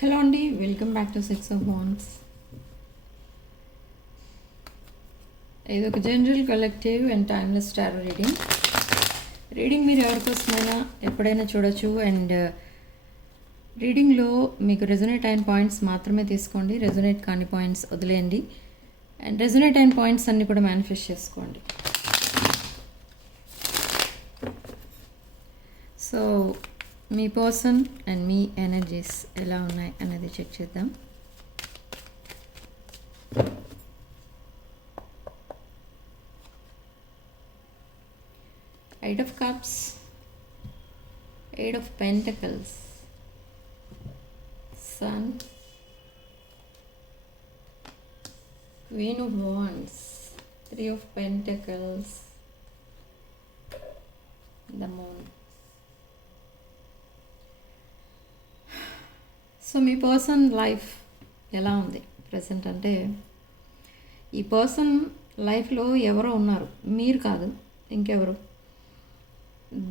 హలో అండి, welcome back to six of wands. ఇది ఒక general collective and timeless tarot reading మీరు ఎవరికోసమైనా ఎప్పుడైనా చూడొచ్చు. అండ్ రీడింగ్లో మీకు రెజొనేట్ అయిన పాయింట్స్ మాత్రమే తీసుకోండి, రెజొనేట్ కాని పాయింట్స్ వదిలేయండి. అండ్ రెజొనేట్ అయిన పాయింట్స్ అన్నీ కూడా మేనిఫెస్ట్ చేసుకోండి. సో మీ పర్సన్ అండ్ మీ ఎనర్జీస్ ఎలా ఉన్నాయి అనేది చెక్ చేద్దాం. Eight of Cups, Eight of Pentacles, Sun, Queen of Wands, Three of Pentacles, the Moon. So మీ పర్సన్ లైఫ్ ఎలా ఉంది ప్రజెంట్ అంటే, ఈ పర్సన్ లైఫ్లో ఎవరో ఉన్నారు, మీరు కాదు ఇంకెవరు.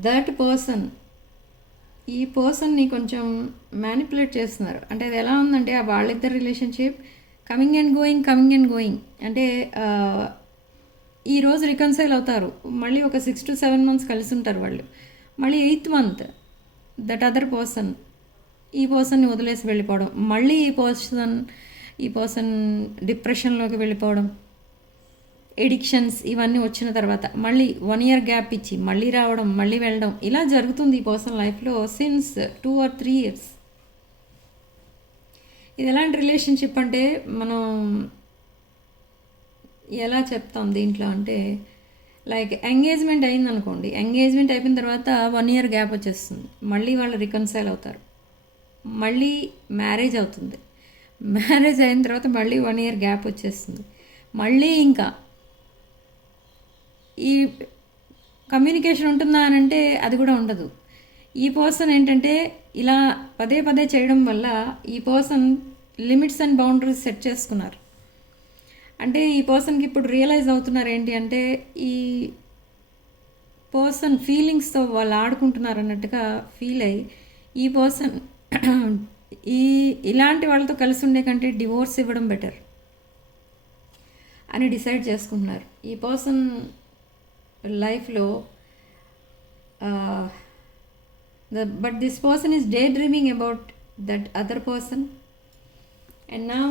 దట్ పర్సన్ ఈ పర్సన్ని కొంచెం మ్యానిపులేట్ చేస్తున్నారు. అంటే అది ఎలా ఉందంటే, ఆ వాళ్ళిద్దరు రిలేషన్షిప్ కమింగ్ అండ్ గోయింగ్ అంటే ఈరోజు రికన్సైల్ అవుతారు, మళ్ళీ ఒక 6 to 7 months కలిసి ఉంటారు వాళ్ళు. మళ్ళీ 8th month that other person ఈ పర్సన్ని వదిలేసి వెళ్ళిపోవడం, మళ్ళీ ఈ పర్సన్ డిప్రెషన్లోకి వెళ్ళిపోవడం, ఎడిక్షన్స్ ఇవన్నీ వచ్చిన తర్వాత మళ్ళీ 1 year గ్యాప్ ఇచ్చి మళ్ళీ రావడం, మళ్ళీ వెళ్ళడం, ఇలా జరుగుతుంది ఈ పర్సన్ లైఫ్లో సిన్స్ 2 or 3 years. ఇది ఎలాంటి రిలేషన్షిప్ అంటే మనం ఎలా చెప్తాం దీంట్లో అంటే, లైక్ ఎంగేజ్మెంట్ అయిందనుకోండి, ఎంగేజ్మెంట్ అయిపోయిన తర్వాత 1 year గ్యాప్ వచ్చేస్తుంది, మళ్ళీ వాళ్ళు రికన్సైల్ అవుతారు, మళ్ళీ మ్యారేజ్ అవుతుంది, మ్యారేజ్ అయిన తర్వాత మళ్ళీ 1 year గ్యాప్ వచ్చేస్తుంది, మళ్ళీ ఇంకా ఈ కమ్యూనికేషన్ ఉంటుందా అని అంటే అది కూడా ఉండదు. ఈ పర్సన్ ఏంటంటే ఇలా పదే పదే చేయడం వల్ల ఈ person limits and boundaries set చేసుకున్నారు. అంటే ఈ పర్సన్కి ఇప్పుడు రియలైజ్ అవుతున్నారు ఏంటి అంటే, ఈ పర్సన్ ఫీలింగ్స్తో వాళ్ళు ఆడుకుంటున్నారు అన్నట్టుగా ఫీల్ అయ్యి ఈ పర్సన్ ఇలాంటి వాళ్ళతో కలిసి ఉండే కంటే డివోర్స్ ఇవ్వడం బెటర్ అని డిసైడ్ చేసుకుంటున్నారు. ఈ పర్సన్ లైఫ్లో but this person is day dreaming about that other person, and now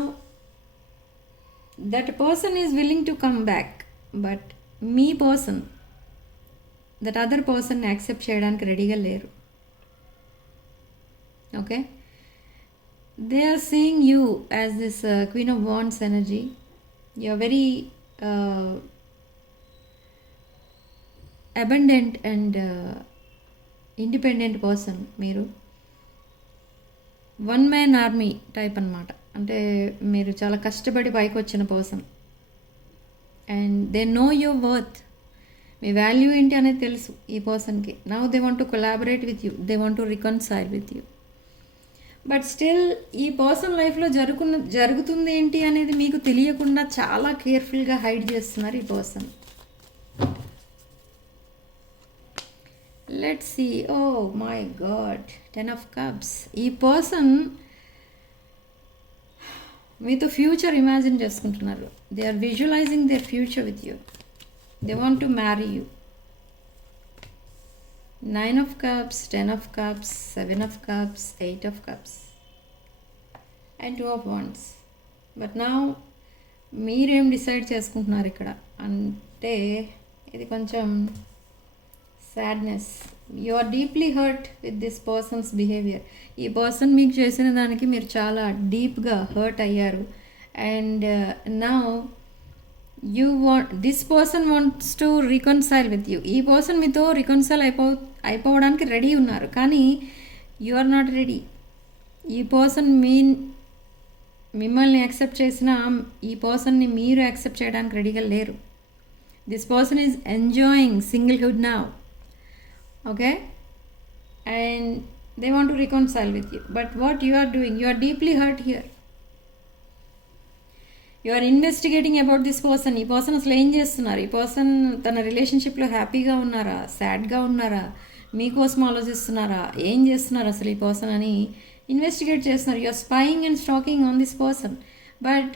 that person is willing to come back. But me person that other పర్సన్ని యాక్సెప్ట్ చేయడానికి రెడీగా లేరు. Okay, they are seeing you as this Queen of Wands energy. You are very abundant and independent person. మీరు one man army type అన్నమాట. అంటే మీరు చాలా కష్టపడి పైకి వచ్చిన person, and they know your worth. మీ వాల్యూ ఏంటి అనేది తెలుసు ఈ పర్సన్కి. Now they want to collaborate with you, they want to reconcile with you. But still ఈ పర్సన్ లైఫ్లో జరుగుతుంది ఏంటి అనేది మీకు తెలియకుండా చాలా కేర్ఫుల్గా హైడ్ చేస్తున్నారు ఈ person. Let's see. Oh my God, 10 of Cups. ఈ పర్సన్ మీతో ఫ్యూచర్ ఇమాజిన్ చేసుకుంటున్నారు. They are visualizing their future with you. They want to marry you. 9 of Cups, 10 of Cups, 7 of Cups, 8 of Cups, and 2 of Wands. But నా మీరేం decide చేసుకుంటున్నారు ఇక్కడ అంటే, ఇది కొంచెం sadness. You are deeply hurt with this person's behaviour. ఈ person మీకు చేసిన దానికి మీరు చాలా డీప్గా హర్ట్ అయ్యారు. అండ్ నా this person wants to reconcile with you. ఈ పర్సన్ మీతో రికన్సైల్ అయిపోవడానికి రెడీ ఉన్నారు, కానీ యు ఆర్ నాట్ రెడీ. ఈ పర్సన్ మిమ్మల్ని యాక్సెప్ట్ చేసిన ఈ పర్సన్ని మీరు యాక్సెప్ట్ చేయడానికి రెడీగా లేరు. This person is enjoying singlehood now. Okay, and they want to reconcile with you. But what you are doing, you are deeply hurt here. You are investigating about this person. ఈ person అసలు ఏం చేస్తున్నారు, ఈ పర్సన్ తన రిలేషన్షిప్లో హ్యాపీగా ఉన్నారా, సాడ్గా ఉన్నారా, మీకోసం ఆలోచిస్తున్నారా, ఏం చేస్తున్నారు అసలు ఈ పర్సన్ అని ఇన్వెస్టిగేట్ చేస్తున్నారు, you're spying and stalking on this person. But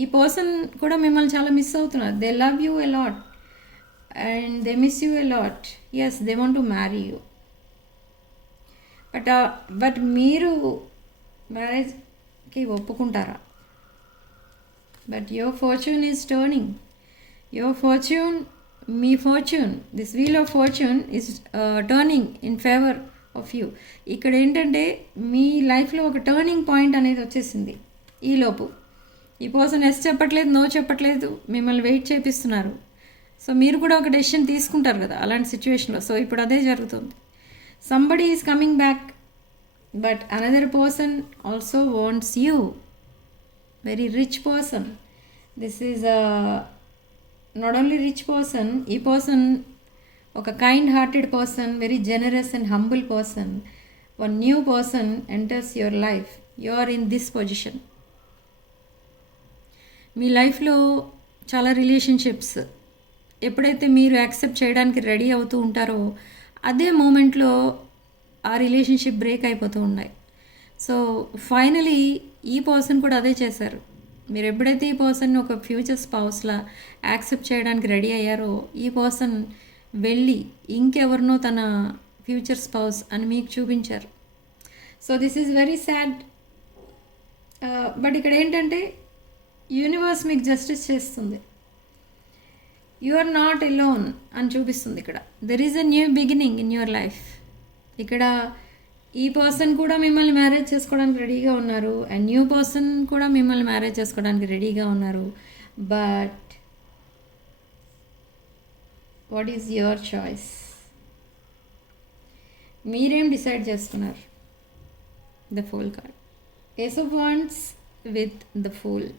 ఈ పర్సన్ కూడా మిమ్మల్ని చాలా మిస్ అవుతున్నారు. They love you a lot and they miss you a lot. Yes, they want to marry you. But మీరు మ్యారేజ్కి ఒప్పుకుంటారా? But your fortune is turning. Your fortune, మీ fortune, this wheel of fortune is turning in favour of you. ఇక్కడ ఏంటంటే మీ లైఫ్లో ఒక turning point అనేది వచ్చేసింది. ఈలోపు ఈ పర్సన్ ఎస్ చెప్పట్లేదు, నో చెప్పట్లేదు, మిమ్మల్ని వెయిట్ చేపిస్తున్నారు. సో మీరు కూడా ఒక డెసిషన్ తీసుకుంటారు కదా అలాంటి సిచ్యువేషన్లో. సో ఇప్పుడు అదే జరుగుతుంది. Somebody is coming back, but another person also wants you. Very rich person. This is not only rich person, ఈ పర్సన్ ఒక kind hearted person, very generous and humble person. One new person enters your life. You are in this position. మీ లైఫ్లో చాలా రిలేషన్షిప్స్ ఎప్పుడైతే మీరు accept చేయడానికి రెడీ అవుతూ ఉంటారో అదే మూమెంట్లో ఆ రిలేషన్షిప్ బ్రేక్ అయిపోతూ ఉన్నాయి. సో ఫైనలీ ఈ పర్సన్ కూడా అదే చేశారు. మీరు ఎప్పుడైతే ఈ పర్సన్ ఒక ఫ్యూచర్ స్పౌస్లా యాక్సెప్ట్ చేయడానికి రెడీ అయ్యారో ఈ పర్సన్ వెళ్ళి ఇంకెవరినో తన ఫ్యూచర్ స్పౌస్ అని మీకు చూపించారు. So this is very sad. But ఇక్కడ ఏంటంటే యూనివర్స్ మీకు జస్టిస్ చేస్తుంది. యు ఆర్ నాట్ ఎలోన్ అని చూపిస్తుంది. ఇక్కడ there is a new beginning in your life. ఇక్కడ ఈ పర్సన్ కూడా మిమ్మల్ని మ్యారేజ్ చేసుకోవడానికి రెడీగా ఉన్నారు అండ్ న్యూ పర్సన్ కూడా మిమ్మల్ని మ్యారేజ్ చేసుకోవడానికి రెడీగా ఉన్నారు. But what is your choice? మీరేం డిసైడ్ చేసుకున్నారు? The fool card, ace of wands with the fool,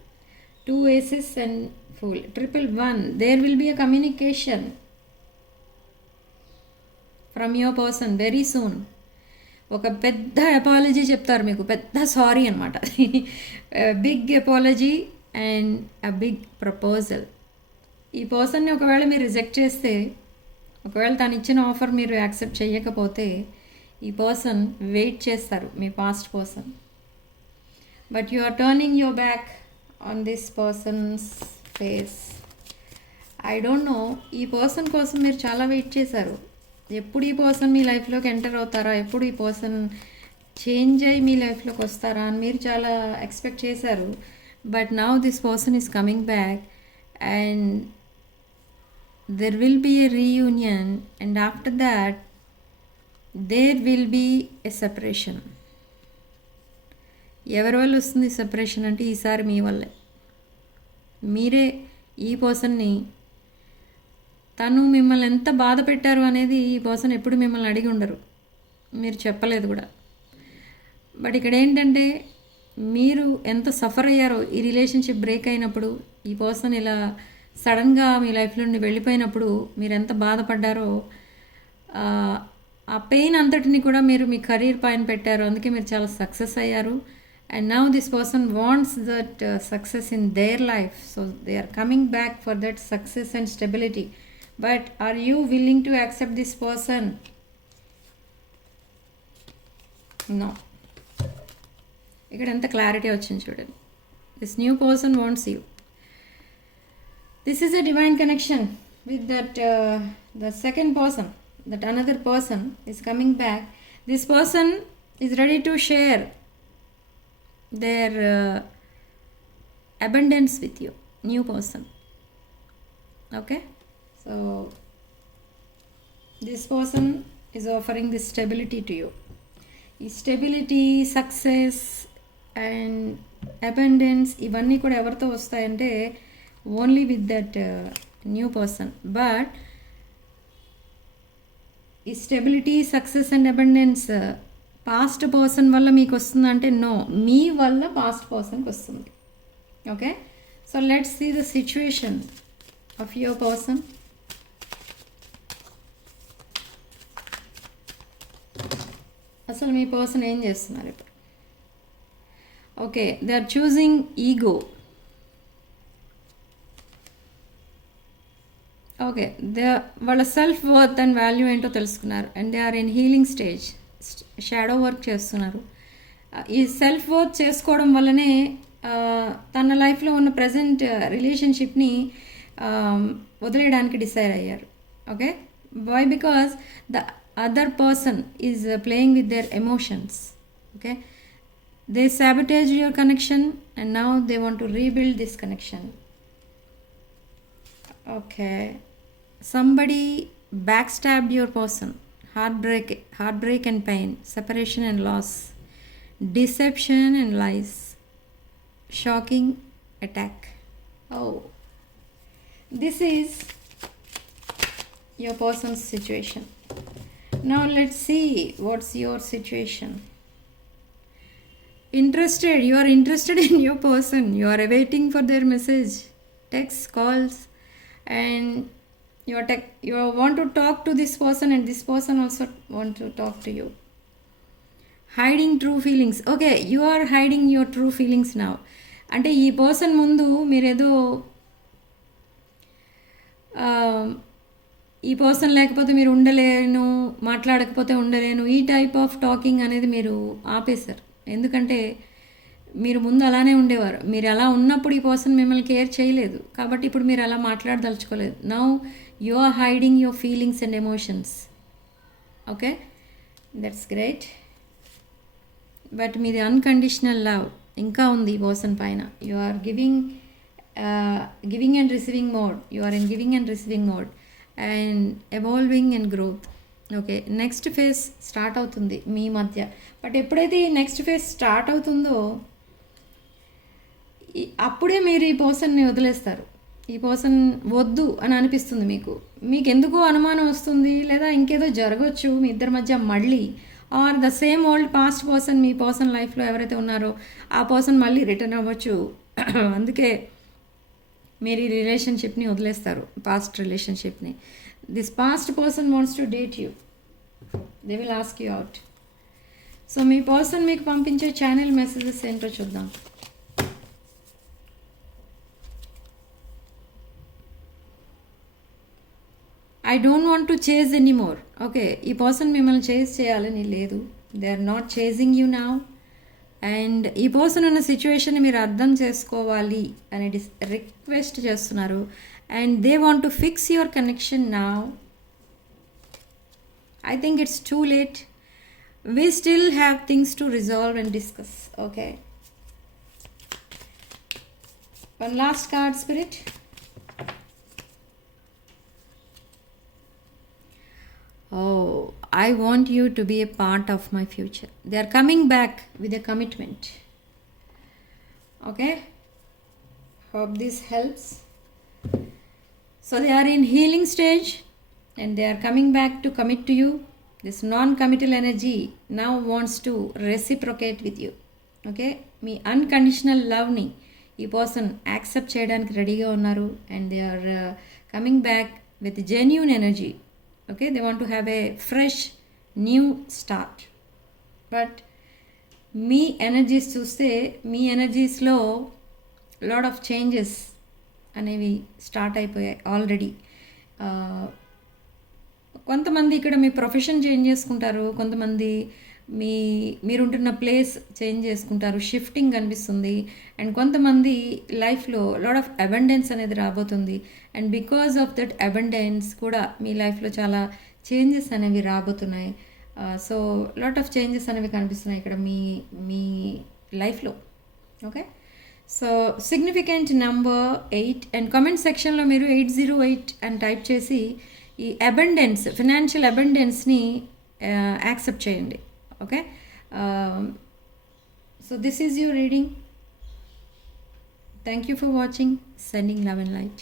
2 aces and fool, 111. There will be a communication from your person very soon. ఒక పెద్ద అపాలజీ చెప్తారు మీకు, పెద్ద సారీ అనమాట. Big apology and a big proposal. ఈ పర్సన్ని ఒకవేళ మీరు రిజెక్ట్ చేస్తే, ఒకవేళ తను ఇచ్చిన ఆఫర్ మీరు యాక్సెప్ట్ చేయకపోతే ఈ పర్సన్ వెయిట్ చేస్తారు, మీ past person. But you are turning your back on this person's face. I don't know, ఈ పర్సన్ కోసం మీరు చాలా వెయిట్ చేశారు. ఎప్పుడు ఈ పర్సన్ మీ లైఫ్లోకి ఎంటర్ అవుతారా, ఎప్పుడు ఈ పర్సన్ చేంజ్ అయ్యి మీ లైఫ్లోకి వస్తారా అని మీరు చాలా ఎక్స్పెక్ట్ చేశారు. But now this person is coming back and there will be a reunion and after that there will be a separation. ఎవరి వల్ల వస్తుంది సెపరేషన్ అంటే ఈసారి మీ వల్లే. మీరే ఈ పర్సన్ని, తను మిమ్మల్ని ఎంత బాధ పెట్టారు అనేది ఈ పర్సన్ ఎప్పుడు మిమ్మల్ని అడిగి ఉండరు, మీరు చెప్పలేదు కూడా. బట్ ఇక్కడ ఏంటంటే మీరు ఎంత సఫర్ అయ్యారో ఈ రిలేషన్షిప్ బ్రేక్ అయినప్పుడు, ఈ పర్సన్ ఇలా సడన్గా మీ లైఫ్లో నుండి వెళ్ళిపోయినప్పుడు మీరు ఎంత బాధపడ్డారో, ఆ పెయిన్ అంతటిని కూడా మీరు మీ కెరీర్ పైన పెట్టారు. అందుకే మీరు చాలా సక్సెస్ అయ్యారు. And now this person wants that success in their life. So they are coming back for that success and stability. But are you willing to accept this person? No. ఇక్కడ ఎంత క్లారిటీ వచ్చింది చూడండి. This new person wants you. This is a divine connection with that the second person. That another person is coming back. This person is ready to share their abundance with you, new person. Okay, so this person is offering this stability to you. Stability, success and abundance ఇవన్నీ కూడా ఎవరితో వస్తాయంటే only with that new person. But ఈ stability, success and abundance past person వల్ల మీకు వస్తుందంటే నో, మీ వల్ల పాస్ట్ పర్సన్కి వస్తుంది. Okay, so let's see the situation of your person. అసలు మీ పర్సన్ ఏం చేస్తున్నారు ఇప్పుడు? Okay, they are choosing ego. Okay, వాళ్ళ సెల్ఫ్ వర్త్ అండ్ వాల్యూ ఏంటో తెలుసుకున్నారు and they are in healing stage. Shadow work చేస్తున్నారు ఈ సెల్ఫ్ వర్త్ చేసుకోవడం వల్లనే తన లైఫ్లో ఉన్న ప్రజెంట్ రిలేషన్షిప్ని వదిలేయడానికి డిసైడ్ అయ్యారు. Okay, why? Because the other person is playing with their emotions. Okay, they sabotage your connection and now they want to rebuild this connection. Okay, somebody backstabbed your person. Heartbreak and pain, separation and loss, deception and lies, shocking attack. Oh, this is your person's situation. Now let's see what's your situation. Interested, you are interested in your person, you are waiting for their message, texts, calls, and you want to talk to this person and this person also want to talk to you. Hiding true feelings. Okay, you are hiding your true feelings now. అంటే ఈ పర్సన్ ముందు మీరేదో ఈ పర్సన్ లేకపోతే మీరు ఉండలేను, మాట్లాడకపోతే ఉండలేను, ఈ టైప్ ఆఫ్ టాకింగ్ అనేది మీరు ఆపేశారు. ఎందుకంటే మీరు ముందు అలానే ఉండేవారు. మీరు అలా ఉన్నప్పుడు ఈ పర్సన్ మిమ్మల్ని కేర్ చేయలేదు, కాబట్టి ఇప్పుడు మీరు అలా మాట్లాడదలుచుకోలేదు. Now you are hiding your feelings and emotions. Okay, that's great. But మీది అన్కండిషనల్ లవ్ ఇంకా ఉంది ఈ పర్సన్ పైన. You are giving and receiving mode. You are in giving and receiving mode and evolving and growth. Okay, next phase start అవుతుంది మీ మధ్య. బట్ ఎప్పుడైతే ఈ నెక్స్ట్ ఫేజ్ స్టార్ట్ అవుతుందో అప్పుడే మీరు ఈ పర్సన్ని వదిలేస్తారు. ఈ పర్సన్ వద్దు అని అనిపిస్తుంది మీకు ఎందుకో అనుమానం వస్తుంది, లేదా ఇంకేదో జరగవచ్చు మీ ఇద్దరి మధ్య మళ్ళీ. Are the same old past person, మీ పర్సన్ లైఫ్లో ఎవరైతే ఉన్నారో ఆ పర్సన్ మళ్ళీ రిటర్న్ అవ్వచ్చు. అందుకే మీరు ఈ రిలేషన్షిప్ని వదిలేస్తారు, పాస్ట్ రిలేషన్షిప్ని. This past person wants to date you, they will ask you out. So మీ పర్సన్ మీకు పంపించే ఛానల్ మెసేజెస్ ఏంటో చూద్దాం. I don't want to chase anymore. Okay, ఈ పర్సన్ మిమ్మల్ని చేజ్ చేయాలని లేదు. They are not chasing you now. And ఈ పర్సన్ ఉన్న సిచ్యువేషన్ మీరు అర్థం చేసుకోవాలి అని రిక్వెస్ట్ చేస్తున్నారు. And they want to fix your connection now. I think it's too late. We still have things to resolve and discuss. Okay. One last card, Spirit. Oh, I want you to be a part of my future. They are coming back with a commitment. Okay. Hope this helps. So they are in healing stage. And they are coming back to commit to you. This non-committal energy now wants to reciprocate with you. Okay, మీ unconditional లవ్ని ఈ person accept చేయడానికి రెడీగా ఉన్నారు. And they are coming back with genuine energy. Okay, they want to have a fresh new start. But మీ energies చూస్తే మీ ఎనర్జీస్లో లాట్ ఆఫ్ చేంజెస్ అనేవి స్టార్ట్ అయిపోయాయి ఆల్రెడీ. కొంతమంది ఇక్కడ మీ ప్రొఫెషన్ చేంజ్ చేసుకుంటారు, కొంతమంది మీరుంటున్న ప్లేస్ చేంజ్ చేసుకుంటారు, షిఫ్టింగ్ కనిపిస్తుంది. అండ్ కొంతమంది లైఫ్లో లాట్ ఆఫ్ అబండెన్స్ అనేది రాబోతుంది. And because of that abundance కూడా మీ లైఫ్లో చాలా చేంజెస్ అనేవి రాబోతున్నాయి. సో లాట్ ఆఫ్ చేంజెస్ అనేవి కనిపిస్తున్నాయి ఇక్కడ మీ లైఫ్లో. Okay, so significant number 8. And comment సెక్షన్లో మీరు 808 అని టైప్ చేసి ఈ అబండెన్స్, ఫినాన్షియల్ అబండెన్స్ని యాక్సెప్ట్ చేయండి. Okay, so this is your reading. Thank you for watching. Sending love and light.